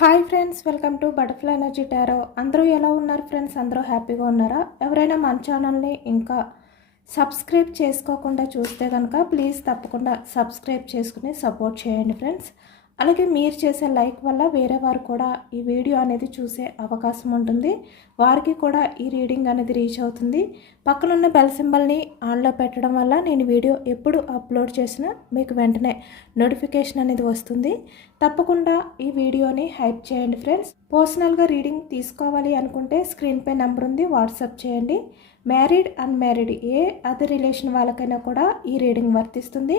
Hi friends, welcome to butterfly energy tarot. అందరూ ఎలా ఉన్నారు ఫ్రెండ్స్? అందరూ హ్యాపీగా ఉన్నారా? ఎవరైనా మన ఛానల్ని ఇంకా సబ్స్క్రైబ్ చేసుకోకుండా చూస్తే కనుక ప్లీజ్ తప్పకుండా సబ్స్క్రైబ్ చేసుకుని సపోర్ట్ చేయండి ఫ్రెండ్స్. అలాగే మీరు చేసే లైక్ వల్ల వేరే వారు కూడా ఈ వీడియో అనేది చూసే అవకాశం ఉంటుంది. వారికి కూడా ఈ రీడింగ్ అనేది రీచ్ అవుతుంది. పక్కనున్న బెల్ సింబల్ని ఆన్లో పెట్టడం వల్ల నేను వీడియో ఎప్పుడు అప్లోడ్ చేసినా మీకు వెంటనే నోటిఫికేషన్ అనేది వస్తుంది. తప్పకుండా ఈ వీడియోని హైప్ చేయండి ఫ్రెండ్స్. పర్సనల్గా రీడింగ్ తీసుకోవాలి అనుకుంటే స్క్రీన్పై నెంబర్ ఉంది, వాట్సాప్ చేయండి. మ్యారీడ్ అన్మ్యారీడ్ ఏ అదర్ రిలేషన్ వాళ్ళకైనా కూడా ఈ రీడింగ్ వర్తిస్తుంది.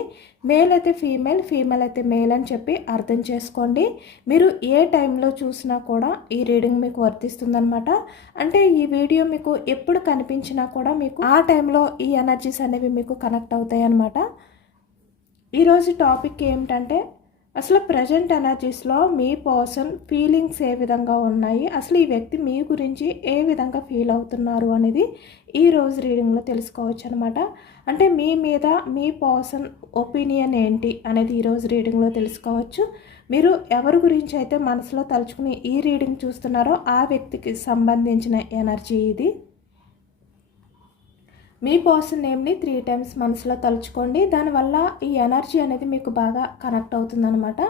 మేల్ అయితే ఫీమేల్, ఫీమేల్ అయితే మేల్ అని చెప్పి అర్థం చేసుకోండి. మీరు ఏ టైంలో చూసినా కూడా ఈ రీడింగ్ మీకు వర్తిస్తుందన్నమాట. అంటే ఈ వీడియో మీకు ఎప్పుడు కనిపించినా కూడా మీకు ఆ టైంలో ఈ ఎనర్జీస్ అనేవి మీకు కనెక్ట్ అవుతాయి అన్నమాట. ఈరోజు టాపిక్ ఏమిటంటే అసలు ప్రజెంట్ ఎనర్జీస్లో మీ పర్సన్ ఫీలింగ్స్ ఏ విధంగా ఉన్నాయి, అసలు ఈ వ్యక్తి మీ గురించి ఏ విధంగా ఫీల్ అవుతున్నారు అనేది ఈరోజు రీడింగ్లో తెలుసుకోవచ్చు అనమాట. అంటే మీ మీద మీ పర్సన్ ఒపీనియన్ ఏంటి అనేది ఈరోజు రీడింగ్లో తెలుసుకోవచ్చు. మీరు ఎవరి గురించి అయితే మనసులో తలుచుకుని ఈ రీడింగ్ చూస్తున్నారో ఆ వ్యక్తికి సంబంధించిన ఎనర్జీ ఇది. మీ పర్సన్ నేమ్ని 3 టైమ్స్ మనసులో తలుచుకోండి. దానివల్ల ఈ ఎనర్జీ అనేది మీకు బాగా కనెక్ట్ అవుతుందన్నమాట.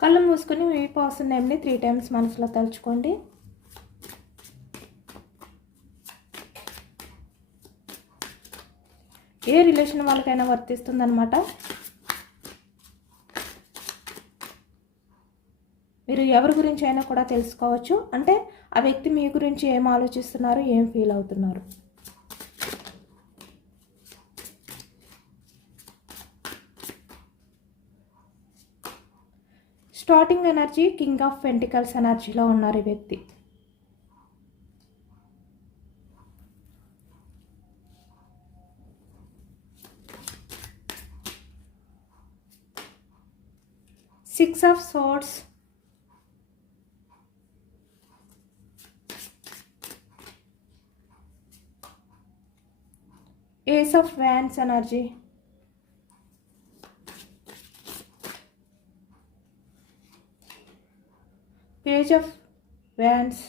కళ్ళు మూసుకొని మీ పర్సన్ నేమ్ని 3 టైమ్స్ మనసులో తలుచుకోండి. ఏ రిలేషన్ వాళ్ళకైనా వర్తిస్తుందన్నమాట. మీరు ఎవరి గురించి అయినా కూడా తెలుసుకోవచ్చు. అంటే ఆ వ్యక్తి మీ గురించి ఏం ఆలోచిస్తున్నారు, ఏం ఫీల్ అవుతున్నారు. Starting energy King of Pentacles ఎనర్జీలో ఉన్నారు ఈ వ్యక్తి. Six of Swords, Ace of Wands energy, Page of Wands,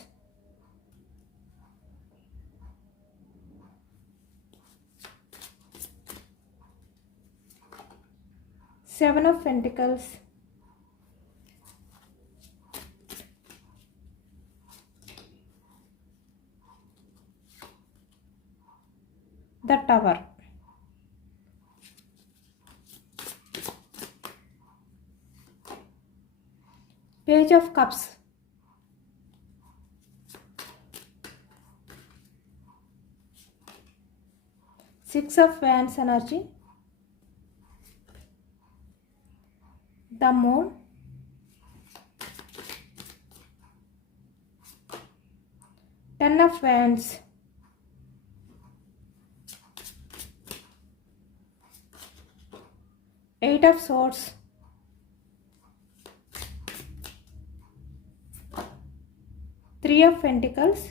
Seven of Pentacles, the Tower, Page of Cups, Six of Wands energy, the Moon, Ten of Wands, Eight of Swords, Three of Pentacles,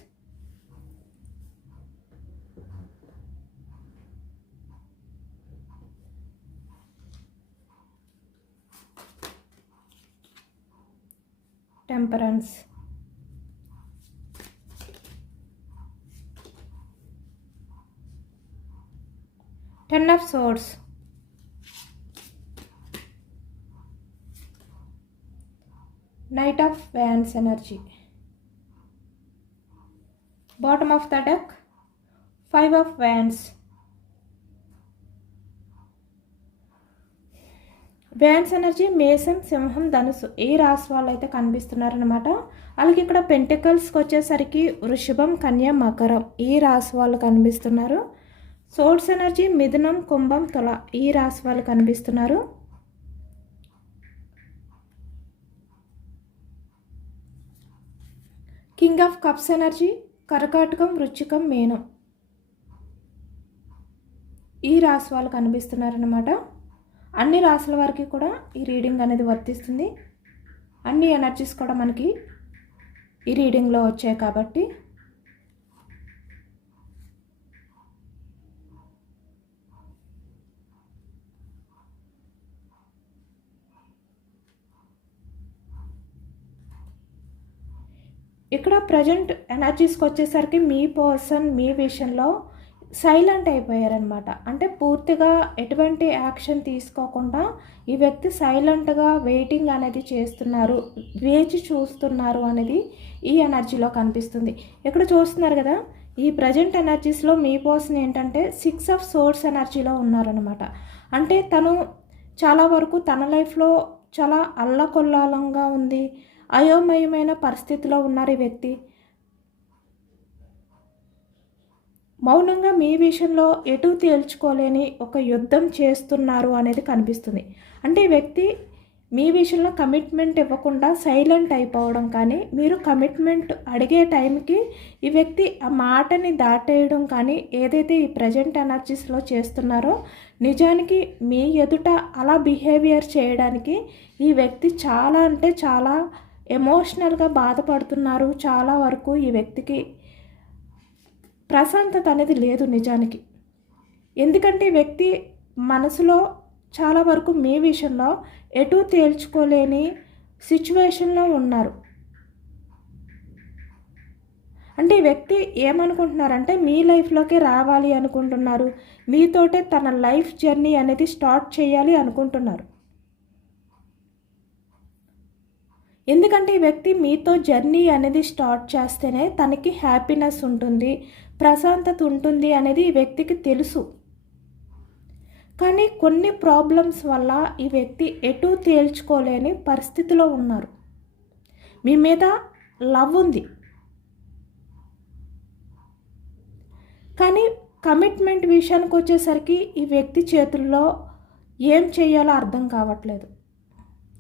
Temperance, Ten of Swords, Knight of Wands energy. Bottom of the deck, Five of Wands. Wands energy మేసం, సింహం, ధనుసు ఈ రాశి వాళ్ళు అయితే కనిపిస్తున్నారనమాట. అలాగే ఇక్కడ పెంటికల్స్కి వచ్చేసరికి వృషభం, కన్య, మకరం ఈ రాశి వాళ్ళు కనిపిస్తున్నారు. సోర్స్ ఎనర్జీ మిథునం, కుంభం, తుల ఈ రాశి వాళ్ళు కనిపిస్తున్నారు. కింగ్ ఆఫ్ కప్స్ ఎనర్జీ కర్కాటకం, వృశ్చికం, మీనం ఈ రాశి వాళ్ళు కనిపిస్తున్నారనమాట. అన్ని రాసుల వారికి కూడా ఈ రీడింగ్ అనేది వర్తిస్తుంది. అన్ని ఎనర్జీస్ కూడా మనకి ఈ రీడింగ్లో వచ్చాయి కాబట్టి ఇక్కడ ప్రజెంట్ ఎనర్జీస్కి వచ్చేసరికి మీ పర్సన్ మీ విషయంలో సైలెంట్ అయిపోయారనమాట. అంటే పూర్తిగా ఎటువంటి యాక్షన్ తీసుకోకుండా ఈ వ్యక్తి సైలెంట్గా వెయిటింగ్ అనేది చేస్తున్నారు, వేచి చూస్తున్నారు అనేది ఈ ఎనర్జీలో కనిపిస్తుంది. ఇక్కడ చూస్తున్నారు కదా, ఈ ప్రజెంట్ ఎనర్జీస్లో మీ పర్సన్ ఏంటంటే 6 ఆఫ్ సోర్స్ ఎనర్జీలో ఉన్నారనమాట. అంటే తను చాలా వరకు తన లైఫ్లో చాలా అల్లకొల్లాలంగా ఉంది, అయోమయమైన పరిస్థితిలో ఉన్నారు ఈ వ్యక్తి. మౌనంగా మీ విషయంలో ఎటు తేల్చుకోలేని ఒక యుద్ధం చేస్తున్నారు అనేది కనిపిస్తుంది. అంటే ఈ వ్యక్తి మీ విషయంలో కమిట్మెంట్ ఇవ్వకుండా సైలెంట్ అయిపోవడం, కానీ మీరు కమిట్మెంట్ అడిగే టైంకి ఈ వ్యక్తి ఆ మాటని దాటేయడం కానీ ఏదైతే ఈ ప్రజెంట్ ఎనర్జీస్లో చేస్తున్నారో నిజానికి మీ ఎదుట అలా బిహేవియర్ చేయడానికి ఈ వ్యక్తి చాలా అంటే చాలా ఎమోషనల్గా బాధపడుతున్నారు. చాలా వరకు ఈ వ్యక్తికి ప్రశాంతత అనేది లేదు నిజానికి. ఎందుకంటే ఈ వ్యక్తి మనసులో చాలా వరకు మీ విషయంలో ఎటు తేల్చుకోలేని సిచ్యువేషన్లో ఉన్నారు. అంటే ఈ వ్యక్తి ఏమనుకుంటున్నారంటే మీ లైఫ్లోకి రావాలి అనుకుంటున్నారు, మీతోటే తన లైఫ్ జర్నీ అనేది స్టార్ట్ చేయాలి అనుకుంటున్నారు. ఎందుకంటే ఈ వ్యక్తి మీతో జర్నీ అనేది స్టార్ట్ చేస్తేనే తనకి హ్యాపీనెస్ ఉంటుంది, ప్రశాంతత ఉంటుంది అనేది ఈ వ్యక్తికి తెలుసు. కానీ కొన్ని ప్రాబ్లమ్స్ వల్ల ఈ వ్యక్తి ఎటు తేల్చుకోలేని పరిస్థితిలో ఉన్నారు. మీ మీద లవ్ ఉంది, కానీ కమిట్మెంట్ విషయానికి వచ్చేసరికి ఈ వ్యక్తి చేతుల్లో ఏం చేయాలో అర్థం కావట్లేదు.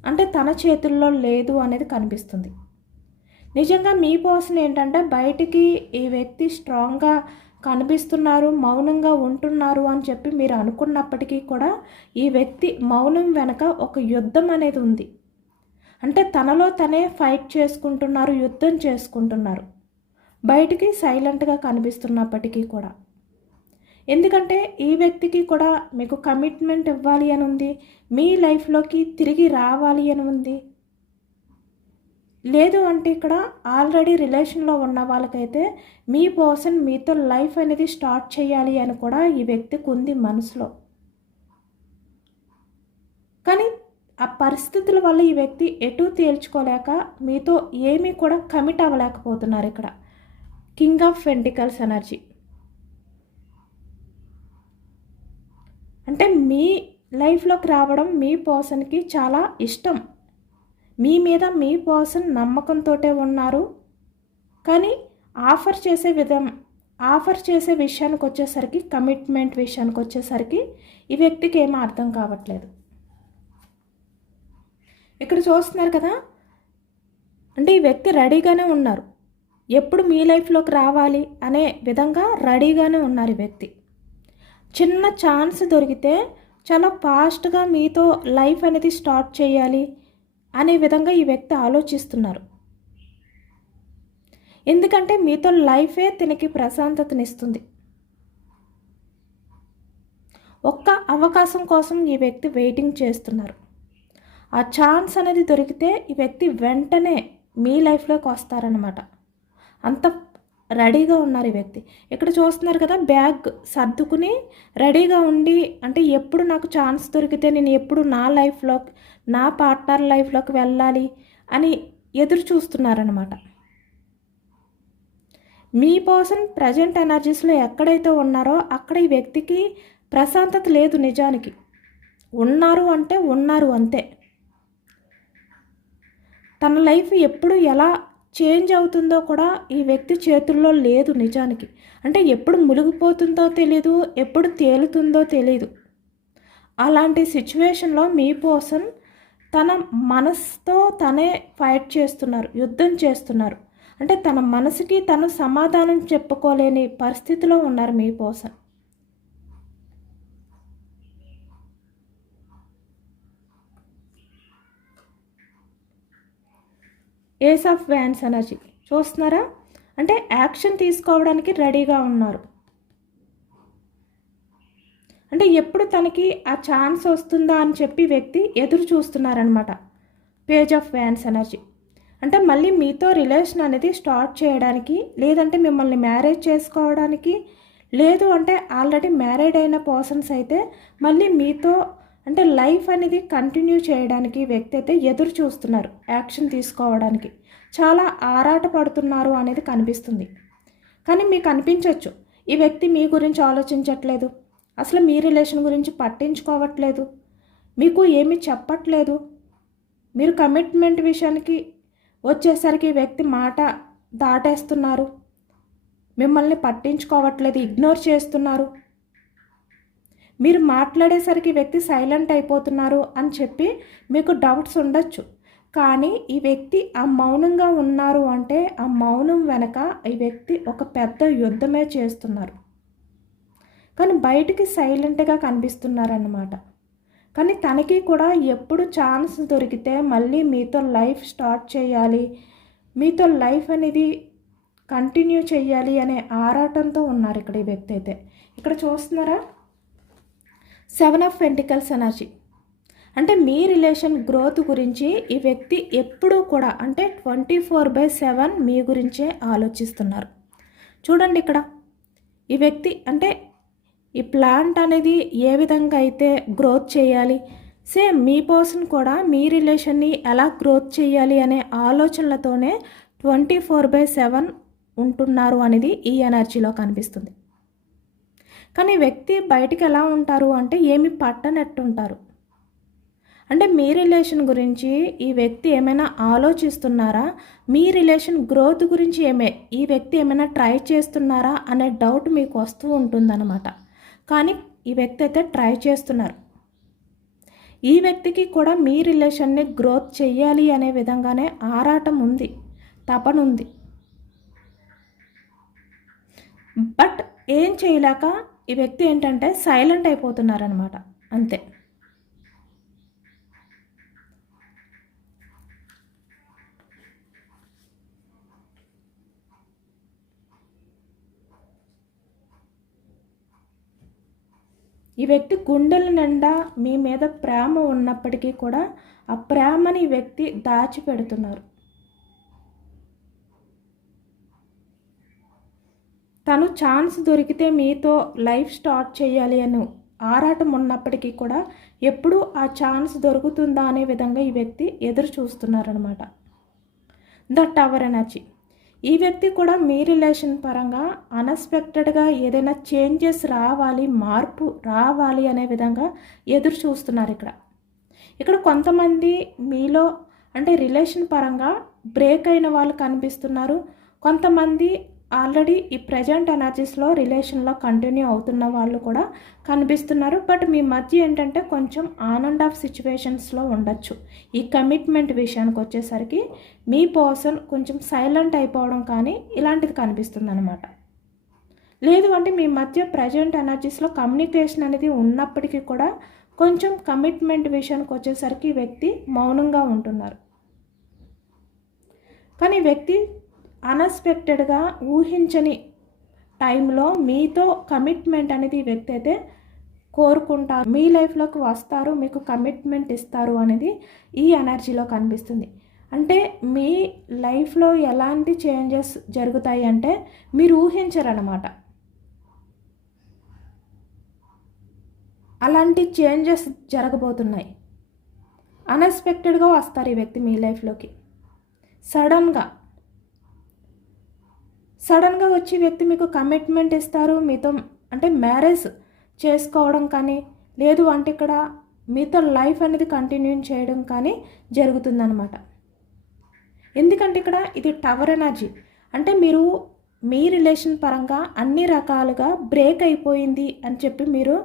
అంటే తన చేతుల్లో లేదు అనేది కనిపిస్తుంది. నిజంగా మీ పర్సన్ ఏంటంటే బయటికి ఈ వ్యక్తి స్ట్రాంగ్గా కనిపిస్తున్నారు, మౌనంగా ఉంటున్నారు అని చెప్పి మీరు అనుకున్నప్పటికీ కూడా ఈ వ్యక్తి మౌనం వెనక ఒక యుద్ధం అనేది ఉంది. అంటే తనలో తనే ఫైట్ చేసుకుంటున్నారు, యుద్ధం చేసుకుంటున్నారు, బయటికి సైలెంట్గా కనిపిస్తున్నప్పటికీ కూడా. ఎందుకంటే ఈ వ్యక్తికి కూడా మీకు కమిట్మెంట్ ఇవ్వాలి అని ఉంది, మీ లైఫ్లోకి తిరిగి రావాలి అని ఉంది. లేదు అంటే ఇక్కడ ఆల్రెడీ రిలేషన్లో ఉన్న వాళ్ళకైతే మీ పర్సన్ మీతో లైఫ్ అనేది స్టార్ట్ చేయాలి అని కూడా ఈ వ్యక్తికి ఉంది మనసులో. కానీ ఆ పరిస్థితుల వల్ల ఈ వ్యక్తి ఎటు తేల్చుకోలేక మీతో ఏమీ కూడా కమిట్ అవ్వలేకపోతున్నారు. ఇక్కడ కింగ్ ఆఫ్ పెంటికల్స్ ఎనర్జీ అంటే మీ లైఫ్లోకి రావడం మీ పర్సన్కి చాలా ఇష్టం. మీ మీద మీ పర్సన్ నమ్మకంతో ఉన్నారు, కానీ ఆఫర్ చేసే విషయానికి వచ్చేసరికి, కమిట్మెంట్ విషయానికి వచ్చేసరికి ఈ వ్యక్తికి ఏమీ అర్థం కావట్లేదు. ఇక్కడ చూస్తున్నారు కదా, అంటే ఈ వ్యక్తి రెడీగానే ఉన్నారు, ఎప్పుడు మీ లైఫ్లోకి రావాలి అనే విధంగా రెడీగానే ఉన్నారు ఈ వ్యక్తి. చిన్న ఛాన్స్ దొరికితే చాలా ఫాస్ట్గా మీతో లైఫ్ అనేది స్టార్ట్ చేయాలి అనే విధంగా ఈ వ్యక్తి ఆలోచిస్తున్నారు. ఎందుకంటే మీతో లైఫే తనకి ప్రశాంతతనిస్తుంది. ఒక్క అవకాశం కోసం ఈ వ్యక్తి వెయిటింగ్ చేస్తున్నారు. ఆ ఛాన్స్ అనేది దొరికితే ఈ వ్యక్తి వెంటనే మీ లైఫ్లోకి వస్తారనమాట. అంత రెడీగా ఉన్నారు ఈ వ్యక్తి. ఇక్కడ చూస్తున్నారు కదా, బ్యాగ్ సర్దుకుని రెడీగా ఉండి, అంటే ఎప్పుడు నాకు ఛాన్స్ దొరికితే నేను ఎప్పుడు నా లైఫ్లో నా పార్ట్నర్ లైఫ్లోకి వెళ్ళాలి అని ఎదురు చూస్తున్నారనమాట. మీ పర్సన్ ప్రజెంట్ ఎనర్జీస్లో ఎక్కడైతే ఉన్నారో అక్కడ ఈ వ్యక్తికి ప్రశాంతత లేదు. నిజానికి ఉన్నారు అంటే ఉన్నారు అంతే. తన లైఫ్ ఎప్పుడు ఎలా చేంజ్ అవుతుందో కూడా ఈ వ్యక్తి చేతుల్లో లేదు నిజానికి. అంటే ఎప్పుడు మునిగిపోతుందో తెలీదు, ఎప్పుడు తేలుతుందో తెలీదు. అలాంటి సిచ్యువేషన్లో మీ పర్సన్ తన మనసుతో తనే ఫైట్ చేస్తున్నారు, యుద్ధం చేస్తున్నారు. అంటే తన మనసుకి తను సమాధానం చెప్పుకోలేని పరిస్థితిలో ఉన్నారు మీ person. Ace of wands energy చూస్తున్నారా, అంటే యాక్షన్ తీసుకోవడానికి రెడీగా ఉన్నారు. అంటే ఎప్పుడు తనకి ఆ ఛాన్స్ వస్తుందా అని చెప్పి వ్యక్తి ఎదురు చూస్తున్నారనమాట. పేజ్ ఆఫ్ వ్యాండ్స్ ఎనర్జీ అంటే మళ్ళీ మీతో రిలేషన్ అనేది స్టార్ట్ చేయడానికి, లేదంటే మిమ్మల్ని మ్యారేజ్ చేసుకోవడానికి, లేదు అంటే ఆల్రెడీ మ్యారీడ్ అయిన పర్సన్స్ అయితే మళ్ళీ మీతో అంటే లైఫ్ అనేది కంటిన్యూ చేయడానికి వ్యక్తి అయితే ఎదురు చూస్తున్నారు. యాక్షన్ తీసుకోవడానికి చాలా ఆరాట పడుతున్నారు అనేది కనిపిస్తుంది. కానీ మీకు అనిపించవచ్చు ఈ వ్యక్తి మీ గురించి ఆలోచించట్లేదు, అసలు మీ రిలేషన్ గురించి పట్టించుకోవట్లేదు, మీకు ఏమీ చెప్పట్లేదు, మీరు కమిట్మెంట్ విషయానికి వచ్చేసరికి వ్యక్తి మాట దాటేస్తున్నారు, మిమ్మల్ని పట్టించుకోవట్లేదు, ఇగ్నోర్ చేస్తున్నారు, మీరు మాట్లాడేసరికి వ్యక్తి సైలెంట్ అయిపోతున్నారు అని చెప్పి మీకు డౌట్స్ ఉండొచ్చు. కానీ ఈ వ్యక్తి ఆ మౌనంగా ఉన్నారు అంటే ఆ మౌనం వెనక ఈ వ్యక్తి ఒక పెద్ద యుద్ధమే చేస్తున్నారు. కానీ బయటికి సైలెంట్గా కనిపిస్తున్నారన్నమాట. కానీ తనకి కూడా ఎప్పుడు ఛాన్స్ దొరికితే మళ్ళీ మీతో లైఫ్ స్టార్ట్ చేయాలి, మీతో లైఫ్ అనేది కంటిన్యూ చేయాలి అనే ఆరాటంతో ఉన్నారు ఇక్కడ ఈ వ్యక్తి అయితే. ఇక్కడ చూస్తున్నారా, 7 ఆఫ్ పెంటికల్స్ ఎనర్జీ అంటే మీ రిలేషన్ గ్రోత్ గురించి ఈ వ్యక్తి ఎప్పుడూ కూడా అంటే 24/7 మీ గురించే ఆలోచిస్తున్నారు. చూడండి ఇక్కడ ఈ వ్యక్తి అంటే ఈ ప్లాంట్ అనేది ఏ విధంగా అయితే గ్రోత్ చేయాలి, సేమ్ మీ పర్సన్ కూడా మీ రిలేషన్ని ఎలా గ్రోత్ చేయాలి అనే ఆలోచనలతోనే 24/7 ఉంటున్నారు అనేది ఈ ఎనర్జీలో కనిపిస్తుంది. కానీ వ్యక్తి బయటికి ఎలా ఉంటారు అంటే ఏమి పట్టనట్టుంటారు. అంటే మీ రిలేషన్ గురించి ఈ వ్యక్తి ఏమైనా ఆలోచిస్తున్నారా, మీ రిలేషన్ గ్రోత్ గురించి ఈ వ్యక్తి ఏమైనా ట్రై చేస్తున్నారా అనే డౌట్ మీకు వస్తూ ఉంటుందన్నమాట. కానీ ఈ వ్యక్తి అయితే ట్రై చేస్తున్నారు. ఈ వ్యక్తికి కూడా మీ రిలేషన్ని గ్రోత్ చెయ్యాలి అనే విధంగానే ఆరాటం ఉంది, తపన ఉంది. బట్ ఏం చేయలేక ఈ వ్యక్తి ఏంటంటే సైలెంట్ అయిపోతున్నారనమాట, అంతే. ఈ వ్యక్తి గుండెల నిండా మీ మీద ప్రేమ ఉన్నప్పటికీ కూడా ఆ ప్రేమని ఈ వ్యక్తి దాచిపెడుతున్నారు. తను ఛాన్స్ దొరికితే మీతో లైఫ్ స్టార్ట్ చేయాలి అని ఆరాటం ఉన్నప్పటికీ కూడా ఎప్పుడు ఆ ఛాన్స్ దొరుకుతుందా అనే విధంగా ఈ వ్యక్తి ఎదురు చూస్తున్నారనమాట. ద టవర్ ఎనర్జీ ఈ వ్యక్తి కూడా మీ రిలేషన్ పరంగా అన్ఎక్స్పెక్టెడ్గా ఏదైనా చేంజెస్ రావాలి, మార్పు రావాలి అనే విధంగా ఎదురు చూస్తున్నారు. ఇక్కడ కొంతమంది మీలో అంటే రిలేషన్ పరంగా బ్రేక్ అయిన వాళ్ళు కనిపిస్తున్నారు. కొంతమంది ఆల్రెడీ ఈ ప్రజెంట్ ఎనర్జీస్లో రిలేషన్లో కంటిన్యూ అవుతున్న వాళ్ళు కూడా కనిపిస్తున్నారు. బట్ మీ మధ్య ఏంటంటే కొంచెం ఆన్ అండ్ ఆఫ్ సిచ్యువేషన్స్లో ఉండొచ్చు. ఈ కమిట్మెంట్ విషయానికి వచ్చేసరికి మీ పర్సన్ కొంచెం సైలెంట్ అయిపోవడం కానీ ఇలాంటిది కనిపిస్తుంది అనమాట. లేదు అంటే మీ మధ్య ప్రజెంట్ ఎనర్జీస్లో కమ్యూనికేషన్ అనేది ఉన్నప్పటికీ కూడా కొంచెం కమిట్మెంట్ విషయానికి వచ్చేసరికి వ్యక్తి మౌనంగా ఉంటున్నారు. కానీ వ్యక్తి అన్ఎక్స్పెక్టెడ్గా ఊహించని టైంలో మీతో కమిట్మెంట్ అనేది ఈ వ్యక్తి అయితే కోరుకుంటారు, మీ లైఫ్లోకి వస్తారు, మీకు కమిట్మెంట్ ఇస్తారు అనేది ఈ ఎనర్జీలో కనిపిస్తుంది. అంటే మీ లైఫ్లో ఎలాంటి చేంజెస్ జరుగుతాయి అంటే మీరు ఊహించరన్నమాట. అలాంటి చేంజెస్ జరగబోతున్నాయి. అన్ఎక్స్పెక్టెడ్గా వస్తారు ఈ వ్యక్తి మీ లైఫ్లోకి. సడన్గా వచ్చి వ్యక్తి మీకు కమిట్మెంట్ ఇస్తారు, మీతో అంటే మ్యారేజ్ చేసుకోవడం కానీ, లేదు అంటే ఇక్కడ మీతో లైఫ్ అనేది కంటిన్యూ చేయడం కానీ జరుగుతుందన్నమాట. ఎందుకంటే ఇక్కడ ఇది టవర్ ఎనర్జీ అంటే మీరు మీ రిలేషన్ పరంగా అన్ని రకాలుగా బ్రేక్ అయిపోయింది అని చెప్పి మీరు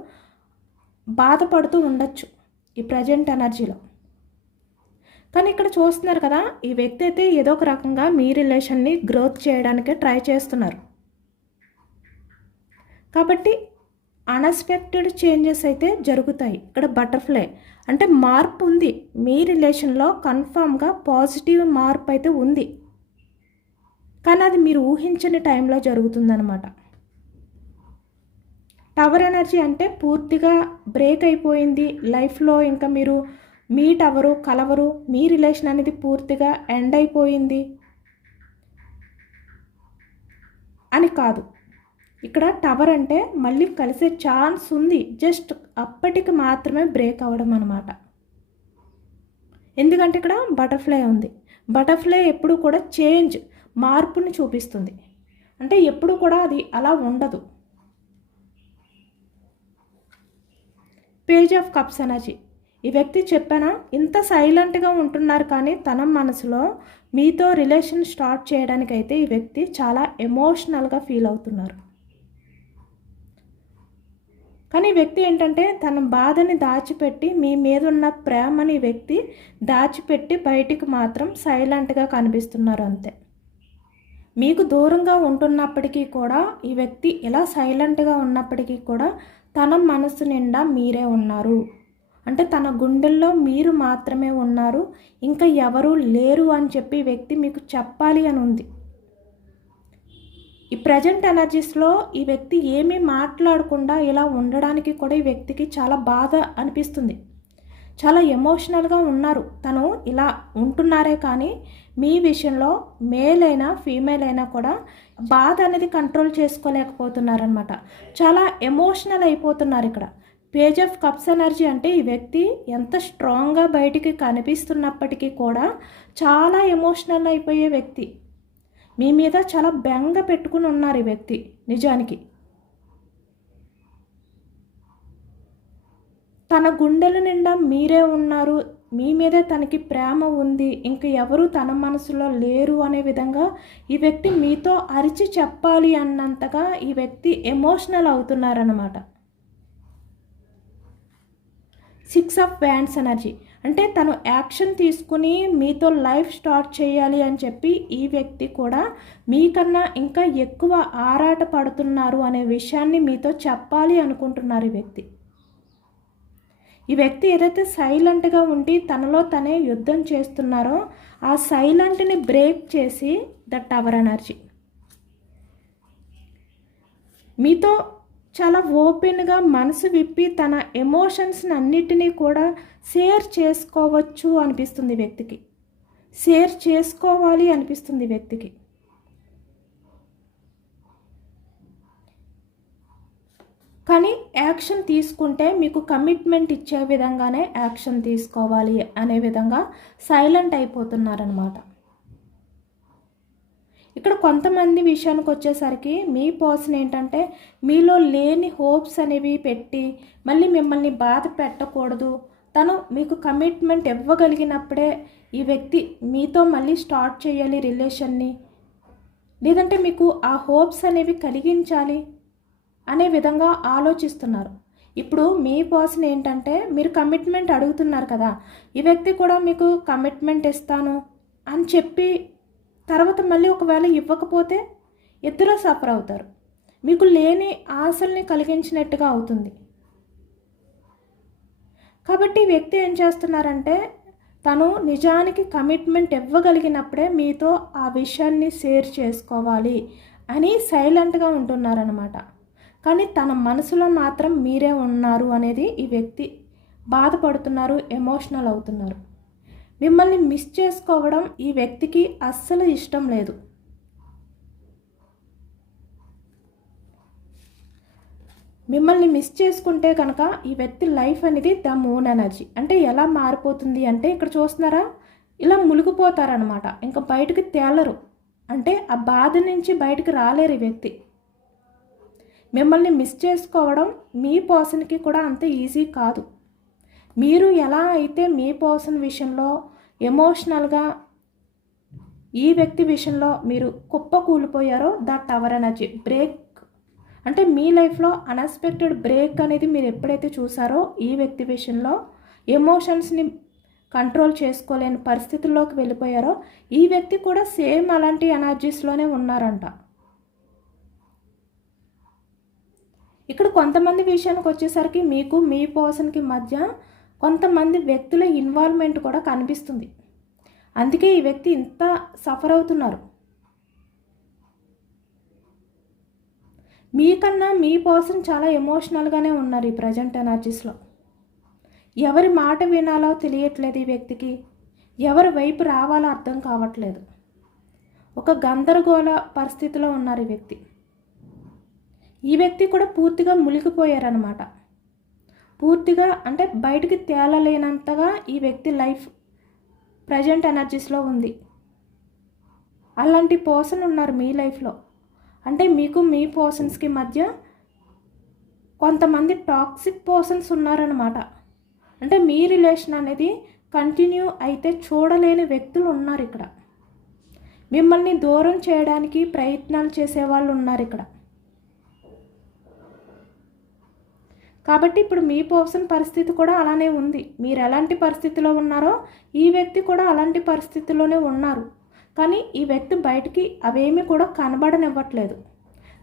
బాధపడుతూ ఉండొచ్చు ఈ ప్రజెంట్ ఎనర్జీలో. కానీ ఇక్కడ చూస్తున్నారు కదా, ఈ వ్యక్తి అయితే ఏదో ఒక రకంగా మీ రిలేషన్ని గ్రోత్ చేయడానికే ట్రై చేస్తున్నారు. కాబట్టి అన్ఎక్స్పెక్టెడ్ చేంజెస్ అయితే జరుగుతాయి. ఇక్కడ బటర్ఫ్లై అంటే మార్పు ఉంది. మీ రిలేషన్లో కన్ఫామ్గా పాజిటివ్ మార్పు అయితే ఉంది, కానీ అది మీరు ఊహించని టైంలో జరుగుతుందన్నమాట. టవర్ ఎనర్జీ అంటే పూర్తిగా బ్రేక్ అయిపోయింది లైఫ్లో, ఇంకా మీరు మీట్ అవ్వరు, కలవరు, మీ రిలేషన్ అనేది పూర్తిగా ఎండ్ అయిపోయింది అని కాదు. ఇక్కడ టవర్ అంటే మళ్ళీ కలిసే ఛాన్స్ ఉంది, జస్ట్ అప్పటికి మాత్రమే బ్రేక్ అవ్వడం అనమాట. ఎందుకంటే ఇక్కడ బటర్ఫ్లై ఉంది. బటర్ఫ్లై ఎప్పుడు కూడా చేంజ్, మార్పుని చూపిస్తుంది. అంటే ఎప్పుడు కూడా అది అలా ఉండదు. Page of cups energy. ఈ వ్యక్తి చెప్పానా ఇంత సైలెంట్గా ఉంటున్నారు, కానీ తన మనసులో మీతో రిలేషన్ స్టార్ట్ చేయడానికైతే ఈ వ్యక్తి చాలా ఎమోషనల్గా ఫీల్ అవుతున్నారు. కానీ ఈ వ్యక్తి ఏంటంటే తన బాధని దాచిపెట్టి, మీ మీద ఉన్న ప్రేమని ఈ వ్యక్తి దాచిపెట్టి బయటికి మాత్రం సైలెంట్గా కనిపిస్తున్నారు అంతే. మీకు దూరంగా ఉంటున్నప్పటికీ కూడా ఈ వ్యక్తి ఇలా సైలెంట్గా ఉన్నప్పటికీ కూడా తన మనసు నిండా మీరే ఉన్నారు. అంటే తన గుండెల్లో మీరు మాత్రమే ఉన్నారు, ఇంకా ఎవరూ లేరు అని చెప్పి ఈ వ్యక్తి మీకు చెప్పాలి అని ఉంది. ఈ ప్రజెంట్ ఎనర్జీస్లో ఈ వ్యక్తి ఏమీ మాట్లాడకుండా ఇలా ఉండడానికి కూడా ఈ వ్యక్తికి చాలా బాధ అనిపిస్తుంది. చాలా ఎమోషనల్గా ఉన్నారు. తను ఇలా ఉంటున్నారే కానీ మీ విషయంలో మేల్ అయినా ఫీమేల్ అయినా కూడా బాధ అనేది కంట్రోల్ చేసుకోలేకపోతున్నారనమాట. చాలా ఎమోషనల్ అయిపోతున్నారు ఇక్కడ. పేజ్ ఆఫ్ కప్స్ ఎనర్జీ అంటే ఈ వ్యక్తి ఎంత స్ట్రాంగ్గా బయటికి కనిపిస్తున్నప్పటికీ కూడా చాలా ఎమోషనల్ అయిపోయే వ్యక్తి. మీ మీద చాలా బెంగ పెట్టుకుని ఉన్నారు ఈ వ్యక్తి నిజానికి. తన గుండెల నిండా మీరే ఉన్నారు, మీ మీదే తనకి ప్రేమ ఉంది, ఇంక ఎవరు తన మనసులో లేరు అనే విధంగా ఈ వ్యక్తి మీతో అరిచి చెప్పాలి అన్నంతగా ఈ వ్యక్తి ఎమోషనల్ అవుతున్నారన్నమాట. 6 ఆఫ్ వ్యాండ్స్ ఎనర్జీ అంటే తను యాక్షన్ తీసుకుని మీతో లైఫ్ స్టార్ట్ చేయాలి అని చెప్పి ఈ వ్యక్తి కూడా మీకన్నా ఇంకా ఎక్కువ ఆరాట పడుతున్నారు అనే విషయాన్ని మీతో చెప్పాలి అనుకుంటున్నారు ఈ వ్యక్తి. ఈ వ్యక్తి ఏదైతే సైలెంట్గా ఉండి తనలో తనే యుద్ధం చేస్తున్నారో ఆ సైలెంట్ని బ్రేక్ చేసి ద టవర్ ఎనర్జీ మీతో చాలా ఓపెన్గా మనసు విప్పి తన ఎమోషన్స్ని అన్నిటినీ కూడా షేర్ చేసుకోవచ్చు అనిపిస్తుంది వ్యక్తికి. షేర్ చేసుకోవాలి అనిపిస్తుంది వ్యక్తికి. కానీ యాక్షన్ తీసుకుంటే మీకు కమిట్మెంట్ ఇచ్చే విధంగానే యాక్షన్ తీసుకోవాలి అనే విధంగా సైలెంట్ అయిపోతున్నారనమాట. ఇక్కడ కొంతమంది విషయానికి వచ్చేసరికి మీ పర్సన్ ఏంటంటే మీలో లేని హోప్స్ అనేవి పెట్టి మళ్ళీ మిమ్మల్ని బాధ పెట్టకూడదు, తను మీకు కమిట్మెంట్ ఇవ్వగలిగినప్పుడే ఈ వ్యక్తి మీతో మళ్ళీ స్టార్ట్ చేయాలి రిలేషన్ని, లేదంటే మీకు ఆ హోప్స్ అనేవి కలిగించాలి అనే విధంగా ఆలోచిస్తున్నారు. ఇప్పుడు మీ పర్సన్ ఏంటంటే మీరు కమిట్మెంట్ అడుగుతున్నారు కదా, ఈ వ్యక్తి కూడా మీకు కమిట్మెంట్ ఇస్తాను అని చెప్పి తర్వాత మళ్ళీ ఒకవేళ ఇవ్వకపోతే ఇద్దరు సఫర్ అవుతారు. మీకు లేని ఆశల్ని కలిగించినట్టుగా అవుతుంది. కాబట్టి ఈ వ్యక్తి ఏం చేస్తున్నారంటే తను నిజానికి కమిట్మెంట్ ఇవ్వగలిగినప్పుడే మీతో ఆ విషయాన్ని షేర్ చేసుకోవాలి అని సైలెంట్గా ఉంటున్నారన్నమాట. కానీ తన మనసులో మాత్రం మీరే ఉన్నారు అనేది ఈ వ్యక్తి బాధపడుతున్నారు, ఎమోషనల్ అవుతున్నారు. మిమ్మల్ని మిస్ చేసుకోవడం ఈ వ్యక్తికి అస్సలు ఇష్టం లేదు. మిమ్మల్ని మిస్ చేసుకుంటే కనుక ఈ వ్యక్తి లైఫ్ అనేది ద మూన్ ఎనర్జీ అంటే ఎలా మారిపోతుంది అంటే ఇక్కడ చూస్తున్నారా, ఇలా మునిగిపోతారనమాట. ఇంకా బయటకు తేలరు, అంటే ఆ బాధ నుంచి బయటకు రాలేరు ఈ వ్యక్తి. మిమ్మల్ని మిస్ చేసుకోవడం మీ పర్సన్కి కూడా అంత ఈజీ కాదు. మీరు ఎలా అయితే మీ పర్సన్ విషయంలో ఎమోషనల్గా ఈ వ్యక్తి విషయంలో మీరు కుప్ప కూలిపోయారో ద టవర్ ఎనర్జీ బ్రేక్ అంటే మీ లైఫ్లో అన్ఎక్స్పెక్టెడ్ బ్రేక్ అనేది మీరు ఎప్పుడైతే చూసారో ఈ వ్యక్తి విషయంలో ఎమోషన్స్ని కంట్రోల్ చేసుకోలేని పరిస్థితుల్లోకి వెళ్ళిపోయారో ఈ వ్యక్తి కూడా సేమ్ అలాంటి ఎనర్జీస్లోనే ఉన్నారంట. ఇక్కడ కొంతమంది విషయానికి వచ్చేసరికి మీకు మీ పర్సన్కి మధ్య కొంతమంది వ్యక్తుల ఇన్వాల్వ్మెంట్ కూడా కనిపిస్తుంది. అందుకే ఈ వ్యక్తి ఇంత సఫర్ అవుతున్నారు. మీకన్నా మీ పర్సన్ చాలా ఎమోషనల్గానే ఉన్నారు ఈ ప్రజెంట్ ఎనర్జీస్లో. ఎవరి మాట వినాలో తెలియట్లేదు ఈ వ్యక్తికి, ఎవరి వైపు రావాలో అర్థం కావట్లేదు. ఒక గందరగోళ పరిస్థితిలో ఉన్నారు ఈ వ్యక్తి. ఈ వ్యక్తి కూడా పూర్తిగా మునిగిపోయారనమాట. పూర్తిగా అంటే బయటికి తేలలేనంతగా ఈ వ్యక్తి లైఫ్ ప్రజెంట్ ఎనర్జీస్లో ఉంది. అలాంటి పర్సన్ ఉన్నారు మీ లైఫ్లో. అంటే మీకు మీ పర్సన్స్కి మధ్య కొంతమంది టాక్సిక్ పర్సన్స్ ఉన్నారనమాట. అంటే మీ రిలేషన్ అనేది కంటిన్యూ అయితే చూడలేని వ్యక్తులు ఉన్నారు ఇక్కడ. మిమ్మల్ని దూరం చేయడానికి ప్రయత్నాలు చేసేవాళ్ళు ఉన్నారు ఇక్కడ. కాబట్టి ఇప్పుడు మీ పర్సన్ పరిస్థితి కూడా అలానే ఉంది. మీరు ఎలాంటి పరిస్థితిలో ఉన్నారో ఈ వ్యక్తి కూడా అలాంటి పరిస్థితిలోనే ఉన్నారు. కానీ ఈ వ్యక్తి బయటికి అవేమీ కూడా కనబడనివ్వట్లేదు.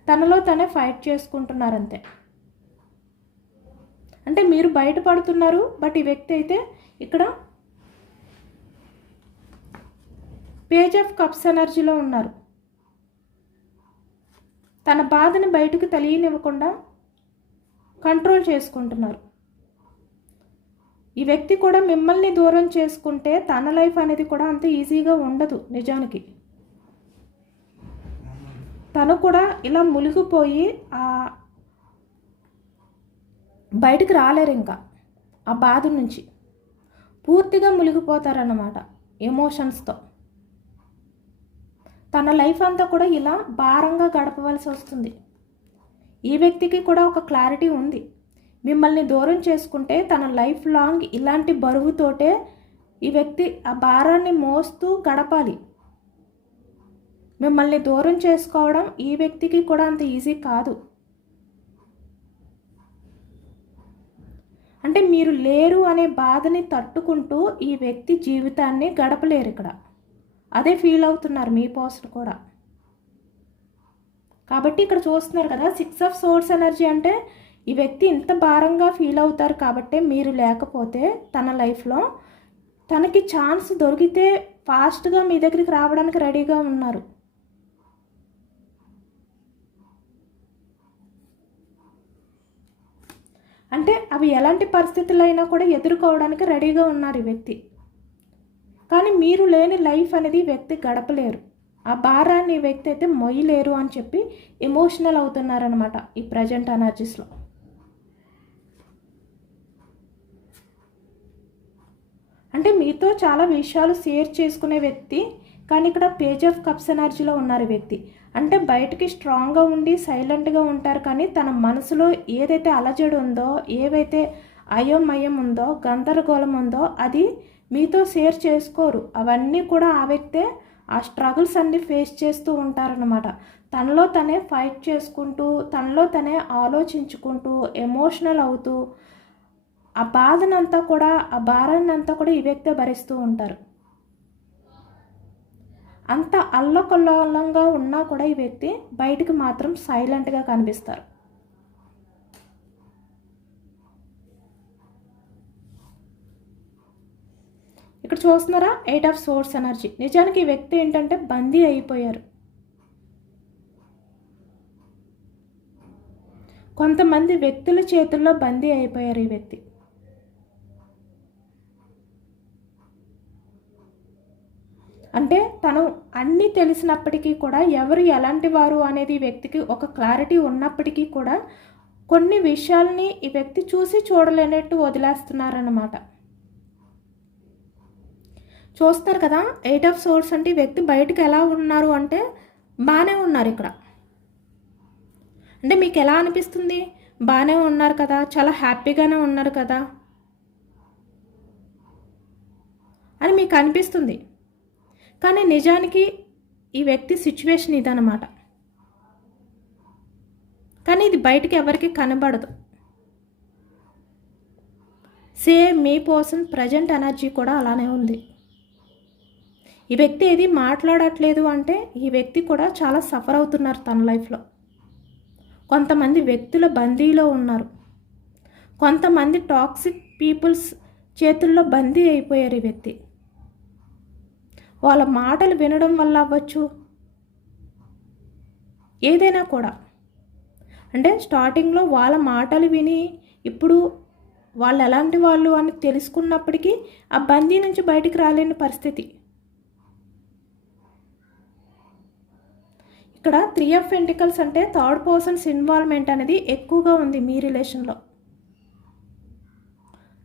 తనలో తనే ఫైట్ చేసుకుంటున్నారంతే. అంటే మీరు బయటపడుతున్నారు, బట్ ఈ వ్యక్తి అయితే ఇక్కడ పేజ్ ఆఫ్ కప్స్ ఎనర్జీలో ఉన్నారు. తన బాధని బయటకు తెలియనివ్వకుండా కంట్రోల్ చేసుకుంటున్నారు. ఈ వ్యక్తి కూడా మిమ్మల్ని దూరం చేసుకుంటే తన లైఫ్ అనేది కూడా అంత ఈజీగా ఉండదు. నిజానికి తను కూడా ఇలా మునిగిపోయి బయటికి రాలేరు. ఇంకా ఆ బాధ నుంచి పూర్తిగా మునిగిపోతారన్నమాట ఎమోషన్స్తో. తన లైఫ్ అంతా కూడా ఇలా భారంగా గడపవలసి వస్తుంది. ఈ వ్యక్తికి కూడా ఒక క్లారిటీ ఉంది. మిమ్మల్ని దూరం చేసుకుంటే తన లైఫ్ లాంగ్ ఇలాంటి బరువుతోటే ఈ వ్యక్తి ఆ భారాన్ని మోస్తూ గడపాలి. మిమ్మల్ని దూరం చేసుకోవడం ఈ వ్యక్తికి కూడా అంత ఈజీ కాదు. అంటే మీరు లేరు అనే బాధని తట్టుకుంటూ ఈ వ్యక్తి జీవితాన్ని గడపలేరు ఇక్కడ. అదే ఫీల్ అవుతున్నారు మీ పర్సన్ కూడా. కాబట్టి ఇక్కడ చూస్తున్నారు కదా, 6 ఆఫ్ సోర్స్ ఎనర్జీ అంటే ఈ వ్యక్తి ఇంత భారంగా ఫీల్ అవుతారు. కాబట్టి మీరు లేకపోతే తన లైఫ్లో తనకి ఛాన్స్ దొరికితే ఫాస్ట్గా మీ దగ్గరికి రావడానికి రెడీగా ఉన్నారు. అంటే అవి ఎలాంటి పరిస్థితులైనా కూడా ఎదుర్కోవడానికి రెడీగా ఉన్నారు ఈ వ్యక్తి. కానీ మీరు లేని లైఫ్ అనేది ఈ వ్యక్తి గడపలేరు. ఆ భారాన్ని ఈ వ్యక్తి అయితే మొయ్యలేరు అని చెప్పి ఎమోషనల్ అవుతున్నారనమాట ఈ ప్రజెంట్ ఎనర్జీస్లో. అంటే మీతో చాలా విషయాలు షేర్ చేసుకునే వ్యక్తి, కానీ ఇక్కడ పేజ్ ఆఫ్ కప్స్ ఎనర్జీలో ఉన్నారు ఈ వ్యక్తి. అంటే బయటికి స్ట్రాంగ్గా ఉండి సైలెంట్గా ఉంటారు, కానీ తన మనసులో ఏదైతే అలజడి ఉందో, ఏవైతే అయోమయం ఉందో, గందరగోళం ఉందో అది మీతో షేర్ చేసుకోరు. అవన్నీ కూడా ఆ వ్యక్తే ఆ స్ట్రగుల్స్ అన్నీ ఫేస్ చేస్తూ ఉంటారనమాట. తనలో తనే ఫైట్ చేసుకుంటూ, తనలో తనే ఆలోచించుకుంటూ, ఎమోషనల్ అవుతూ ఆ బాధనంతా కూడా, ఆ భారాన్ని అంతా కూడా ఈ వ్యక్తే భరిస్తూ ఉంటారు. అంత అల్లకొల్లంగా ఉన్నా కూడా ఈ వ్యక్తి బయటికి మాత్రం సైలెంట్గా కనిపిస్తారు. ఇక్కడ చూస్తున్నారా 8 ఆఫ్ సోర్స్ ఎనర్జీ. నిజానికి ఈ వ్యక్తి ఏంటంటే బందీ అయిపోయారు. కొంతమంది వ్యక్తుల చేతుల్లో బందీ అయిపోయారు ఈ వ్యక్తి. అంటే తను అన్నీ తెలిసినప్పటికీ కూడా ఎవరు ఎలాంటి వారు అనేది ఈ వ్యక్తికి ఒక క్లారిటీ ఉన్నప్పటికీ కూడా కొన్ని విషయాల్ని ఈ వ్యక్తి చూసి చూడలేనట్టు వదిలేస్తున్నారన్నమాట. చూస్తారు కదా 8 ఆఫ్ సోర్స్ అంటే ఈ వ్యక్తి బయటకు ఎలా ఉన్నారు అంటే బాగానే ఉన్నారు ఇక్కడ. అంటే మీకు ఎలా అనిపిస్తుంది? బాగానే ఉన్నారు కదా, చాలా హ్యాపీగానే ఉన్నారు కదా అని మీకు అనిపిస్తుంది. కానీ నిజానికి ఈ వ్యక్తి సిచ్యువేషన్ ఇదన్నమాట. కానీ ఇది బయటికి ఎవరికి కనబడదు. సేమ్ మీ పర్సన్ ప్రజెంట్ ఎనర్జీ కూడా అలానే ఉంది. ఈ వ్యక్తి ఏది మాట్లాడట్లేదు అంటే ఈ వ్యక్తి కూడా చాలా సఫర్ అవుతున్నారు తన లైఫ్లో. కొంతమంది వ్యక్తుల బందీలో ఉన్నారు. కొంతమంది టాక్సిక్ పీపుల్స్ చేతుల్లో బందీ అయిపోయారు ఈ వ్యక్తి. వాళ్ళ మాటలు వినడం వల్ల అవ్వచ్చు, ఏదైనా కూడా. అంటే స్టార్టింగ్లో వాళ్ళ మాటలు విని ఇప్పుడు వాళ్ళు ఎలాంటి వాళ్ళు అని తెలుసుకున్నప్పటికీ ఆ బందీ నుంచి బయటికి రాలేని పరిస్థితి. ఇక్కడ 3 ఆఫ్ పెంటికల్స్ అంటే థర్డ్ పర్సన్స్ ఇన్వాల్వ్మెంట్ అనేది ఎక్కువగా ఉంది మీ రిలేషన్లో.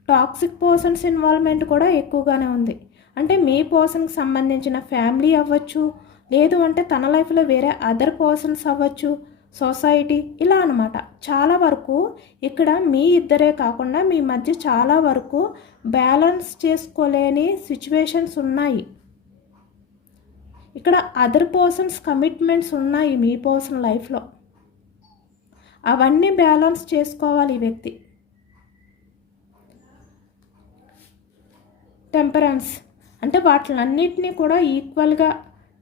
టాక్సిక్ పర్సన్స్ ఇన్వాల్వ్మెంట్ కూడా ఎక్కువగానే ఉంది. అంటే మీ పర్సన్కి సంబంధించిన ఫ్యామిలీ అవ్వచ్చు, లేదు అంటే తన లైఫ్లో వేరే అదర్ పర్సన్స్ అవ్వచ్చు, సొసైటీ, ఇలా అనమాట. చాలా వరకు ఇక్కడ మీ ఇద్దరే కాకుండా మీ మధ్య చాలా వరకు బ్యాలెన్స్ చేసుకోలేని సిచ్యువేషన్స్ ఉన్నాయి. ఇక్కడ అదర్ పర్సన్స్ కమిట్మెంట్స్ ఉన్నాయి మీ పర్సన్ లైఫ్లో. అవన్నీ బ్యాలెన్స్ చేసుకోవాలి ఈ వ్యక్తి. టెంపరెన్స్ అంటే వాటిలన్నిటినీ కూడా ఈక్వల్గా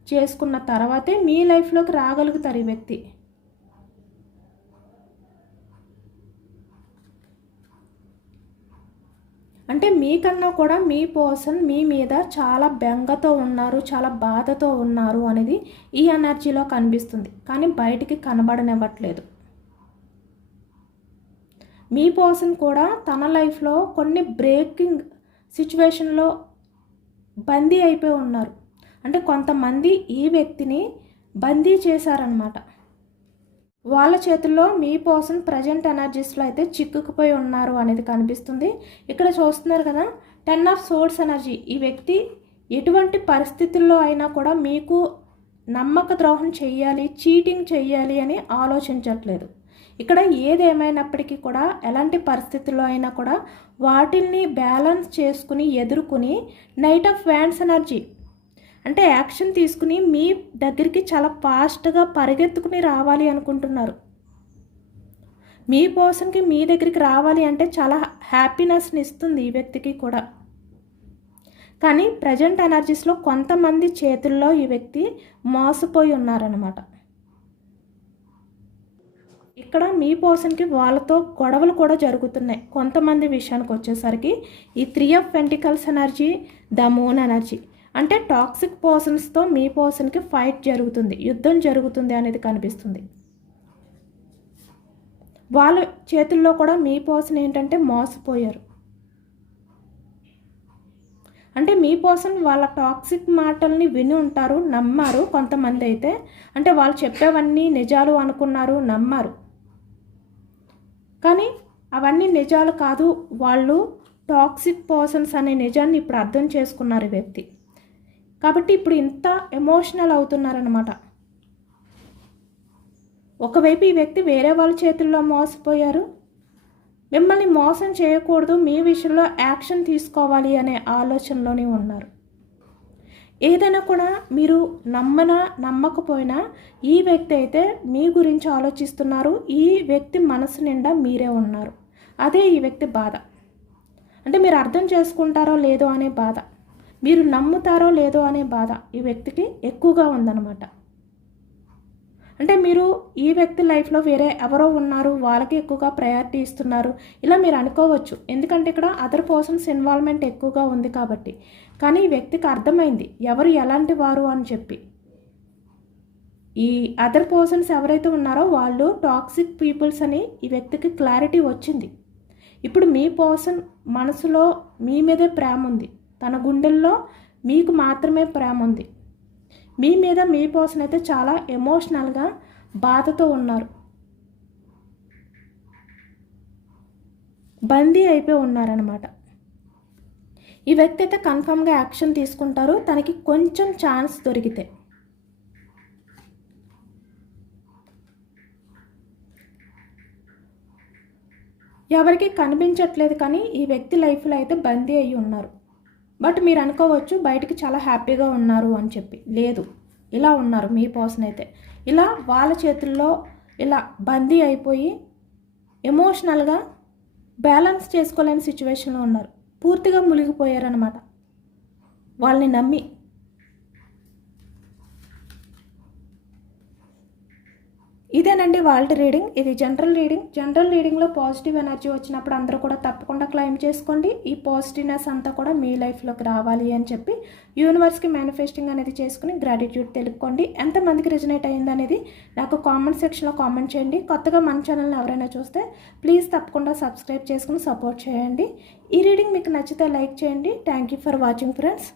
చేసుకున్న తర్వాతే మీ లైఫ్లోకి రాగలుగుతారు ఈ వ్యక్తి. అంటే మీకన్నా కూడా మీ పర్సన్ మీ మీద చాలా బెంగతో ఉన్నారు, చాలా బాధతో ఉన్నారు అనేది ఈ ఎనర్జీలో కనిపిస్తుంది. కానీ బయటికి కనబడనివ్వట్లేదు. మీ పర్సన్ కూడా తన లైఫ్లో కొన్ని బ్రేకింగ్ సిచ్యువేషన్లో బందీ అయిపోయి ఉన్నారు. అంటే కొంతమంది ఈ వ్యక్తిని బందీ చేశారనమాట. వాళ్ళ చేతుల్లో మీ పర్సన్ ప్రజెంట్ ఎనర్జీస్లో అయితే చిక్కుకుపోయి ఉన్నారు అనేది కనిపిస్తుంది. ఇక్కడ చూస్తున్నారు కదా, 10 ఆఫ్ సోర్డ్స్ ఎనర్జీ. ఈ వ్యక్తి ఎటువంటి పరిస్థితుల్లో అయినా కూడా మీకు నమ్మక ద్రోహం చెయ్యాలి, చీటింగ్ చెయ్యాలి అని ఆలోచించట్లేదు. ఇక్కడ ఏదేమైనప్పటికీ కూడా ఎలాంటి పరిస్థితుల్లో అయినా కూడా వాటిల్ని బ్యాలెన్స్ చేసుకుని ఎదుర్కొని నైట్ ఆఫ్ వ్యాండ్స్ ఎనర్జీ అంటే యాక్షన్ తీసుకుని మీ దగ్గరికి చాలా ఫాస్ట్గా పరిగెత్తుకుని రావాలి అనుకుంటున్నారు. మీ పర్సన్కి మీ దగ్గరికి రావాలి అంటే చాలా హ్యాపీనెస్ని ఇస్తుంది ఈ వ్యక్తికి కూడా. కానీ ప్రజెంట్ ఎనర్జీస్లో కొంతమంది చేతుల్లో ఈ వ్యక్తి మోసపోయి ఉన్నారన్నమాట. ఇక్కడ మీ పర్సన్కి వాళ్ళతో గొడవలు కూడా జరుగుతున్నాయి. కొంతమంది విషయానికి వచ్చేసరికి ఈ 3 of pentacles energy, the moon energy అంటే టాక్సిక్ పర్సన్స్తో మీ పర్సన్కి ఫైట్ జరుగుతుంది, యుద్ధం జరుగుతుంది అనేది కనిపిస్తుంది. వాళ్ళ చేతుల్లో కూడా మీ పర్సన్ ఏంటంటే మోసపోయారు. అంటే మీ పర్సన్ వాళ్ళ టాక్సిక్ మాటల్ని విని ఉంటారు, నమ్మారు. కొంతమంది అయితే అంటే వాళ్ళు చెప్పేవన్నీ నిజాలు అనుకున్నారు, నమ్మారు. కానీ అవన్నీ నిజాలు కాదు, వాళ్ళు టాక్సిక్ పర్సన్స్ అనే నిజాన్ని ఇప్పుడు అర్థం చేసుకున్నారు ఈ వ్యక్తి. కాబట్టి ఇప్పుడు ఇంత ఎమోషనల్ అవుతున్నారనమాట. ఒకవైపు ఈ వ్యక్తి వేరే వాళ్ళ చేతుల్లో మోసపోయారు, మిమ్మల్ని మోసం చేయకూడదు, మీ విషయంలో యాక్షన్ తీసుకోవాలి అనే ఆలోచనలోనే ఉన్నారు. ఏదైనా కూడా మీరు నమ్మకపోయినా ఈ వ్యక్తి అయితే మీ గురించి ఆలోచిస్తున్నారు. ఈ వ్యక్తి మనసు నిండా మీరే ఉన్నారు. అదే ఈ వ్యక్తి బాధ. అంటే మీరు అర్థం చేసుకుంటారో లేదో అనే బాధ, మీరు నమ్ముతారో లేదో అనే బాధ ఈ వ్యక్తికి ఎక్కువగా ఉందన్నమాట. అంటే మీరు ఈ వ్యక్తి లైఫ్లో వేరే ఎవరో ఉన్నారు, వాళ్ళకి ఎక్కువగా ప్రయారిటీ ఇస్తున్నారు ఇలా మీరు అనుకోవచ్చు. ఎందుకంటే ఇక్కడ అదర్ పర్సన్స్ ఇన్వాల్వ్మెంట్ ఎక్కువగా ఉంది కాబట్టి. కానీ ఈ వ్యక్తికి అర్థమైంది ఎవరు ఎలాంటి వారు అని చెప్పి. ఈ అదర్ పర్సన్స్ ఎవరైతే ఉన్నారో వాళ్ళు టాక్సిక్ పీపుల్స్ అని ఈ వ్యక్తికి క్లారిటీ వచ్చింది. ఇప్పుడు మీ పర్సన్ మనసులో మీ మీదే ప్రేమ ఉంది, తన గుండెల్లో మీకు మాత్రమే ప్రేమ ఉంది. మీ మీద మీ పర్సన్ అయితే చాలా ఎమోషనల్గా బాధతో ఉన్నారు, బందీ అయిపోయి ఉన్నారనమాట. ఈ వ్యక్తి అయితే కన్ఫర్మ్గా యాక్షన్ తీసుకుంటారు తనకి కొంచెం ఛాన్స్ దొరికితే. ఎవరికి కనిపించట్లేదు కానీ ఈ వ్యక్తి లైఫ్లో అయితే బందీ అయ్యి ఉన్నారు. బట్ మీరు అనుకోవచ్చు బయటికి చాలా హ్యాపీగా ఉన్నారు అని చెప్పి. లేదు, ఇలా ఉన్నారు మీ పర్సన్ అయితే. ఇలా వాళ్ళ చేతుల్లో ఇలా బందీ అయిపోయి ఎమోషనల్గా బ్యాలెన్స్ చేసుకోలేని సిచ్యువేషన్లో ఉన్నారు. పూర్తిగా మునిగిపోయారనమాట వాళ్ళని నమ్మి. ఇదే ఇంతేనండి వాళ్ళ రీడింగ్. ఇది జనరల్ రీడింగ్. జనరల్ రీడింగ్లో పాజిటివ్ ఎనర్జీ వచ్చినప్పుడు అందరూ కూడా తప్పకుండా క్లెయిమ్ చేసుకోండి. ఈ పాజిటివ్నెస్ అంతా కూడా మీ లైఫ్లోకి రావాలి అని చెప్పి యూనివర్స్కి మేనిఫెస్టింగ్ అనేది చేసుకుని గ్రాటిట్యూడ్ తెలుపుకోండి. ఎంతమందికి రెజనేట్ అయ్యింది అనేది నాకు కామెంట్ సెక్షన్లో కామెంట్ చేయండి. కొత్తగా మన ఛానల్ని ఎవరైనా చూస్తే ప్లీజ్ తప్పకుండా సబ్స్క్రైబ్ చేసుకుని సపోర్ట్ చేయండి. ఈ రీడింగ్ మీకు నచ్చితే లైక్ చేయండి. Thank you for watching friends.